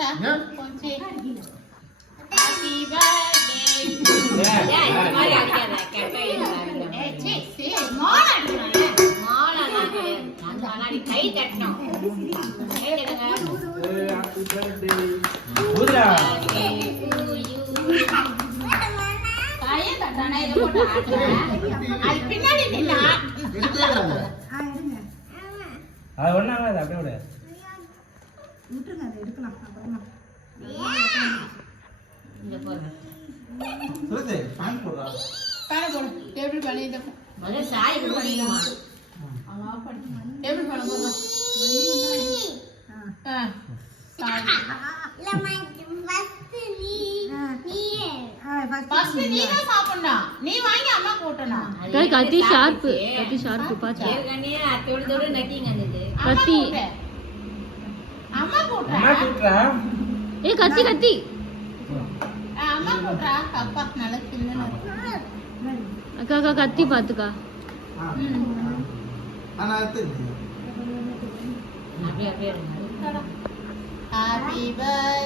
வாங்கடா கொஞ்சம் happy birthday ஏய் இந்த மாதிரி அடிக்காத கேட்டா ஏய் சீ சீ மால அடிக்கறானே மால நான் அடி கை தட்டணும் கை தட்டுங்க ஹாப்பி பர்த்டே ஊதுடா கைய தட்டானே இத போட்டு ஆடுறேன் அது பின்னாடி நின்னா எடுங்க அது ஒண்ணாகாது அப்படியே விடு விட்டுருங்க அதை எடுக்கலாம் அப்புறமா இங்க போறேன் சொல்லுதே ஃபேன் போடுறா ஃபேன் போடு டேபிள் பண்ணி இத முதல்ல சாய் பண்ணிடுமா அங்க ஆஃப் பண்ணு டேபிள் பண்ண போறோம் சாய் ஃபர்ஸ்ட் நீ தான் சாப்பிடணும் நீ வாங்கி அம்மா போட்டணும் கத்தி ஷார்ப்பு பாத்து ஏற்கனவே அத்தோட தோட நக்கிங்க அந்த கத்தி அம்மா போட்டா அம்மா கூட்றா ஏ கத்தி அம்மா போட்டா அப்பா நல்ல சின்னனா அக்கா கத்தி பாத்துக்கா ஆனா அது அப்படியே ஹாப்பி பர்த்டே